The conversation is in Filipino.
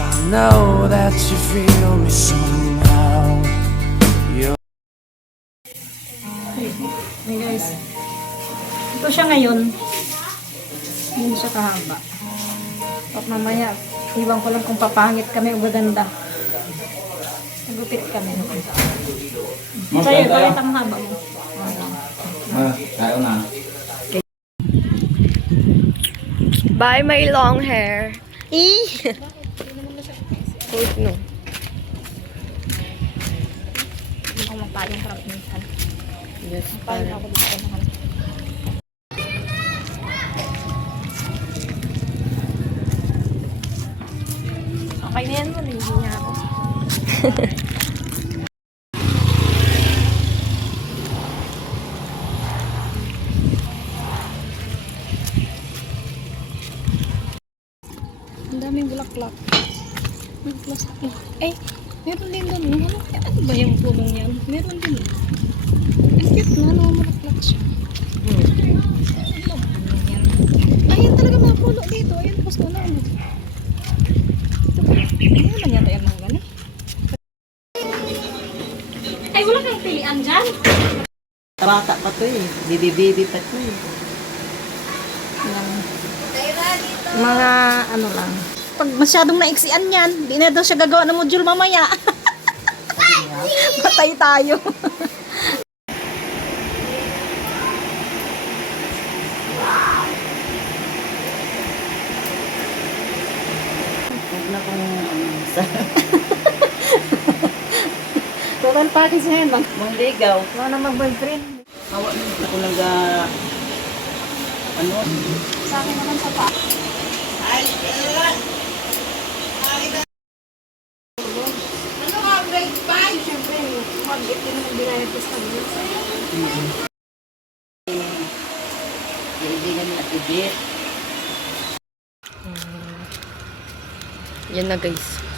I know that you feel me somehow. Hey guys, ito siya ngayon. Hindi siya kahaba. At mamaya, iwan ko lang kung papangit kami o gaganda. Nagupit kami. Sa'yo, bakit ang haba mo? Tayo na. Bye my long hair. Wait, no. Hindi ko mapayang harap minsan. Yes, Mapayang ako dito naman. Okay na yan mo, hindi niya ako. Ang daming bulaklak. Plastic. Eh, meron din doon. Ano ba yung pulong yan? Meron din. Ang cute na, bulaklak siya. Ayan talaga mga pulo dito. Ayan, post na lang. Ano naman yata yung mga gani? Ay, wala kang pilihan dyan. Bata pa to eh. Bibi-bibi pa to eh. Mga ano lang. Pag masyadong naiksian yan, di na daw siya gagawa ng module mamaya. Patay tayo. Huwag na kung sa Total package na yan. mga ligaw. Wala na mag-boyfriend. Hawa na ako ano? Sa akin naman sa pa. Ano ka, grade 5? Siyempre, mag-it din naman binayad ko sa kanya. Hindi namin natibit. Yan na guys.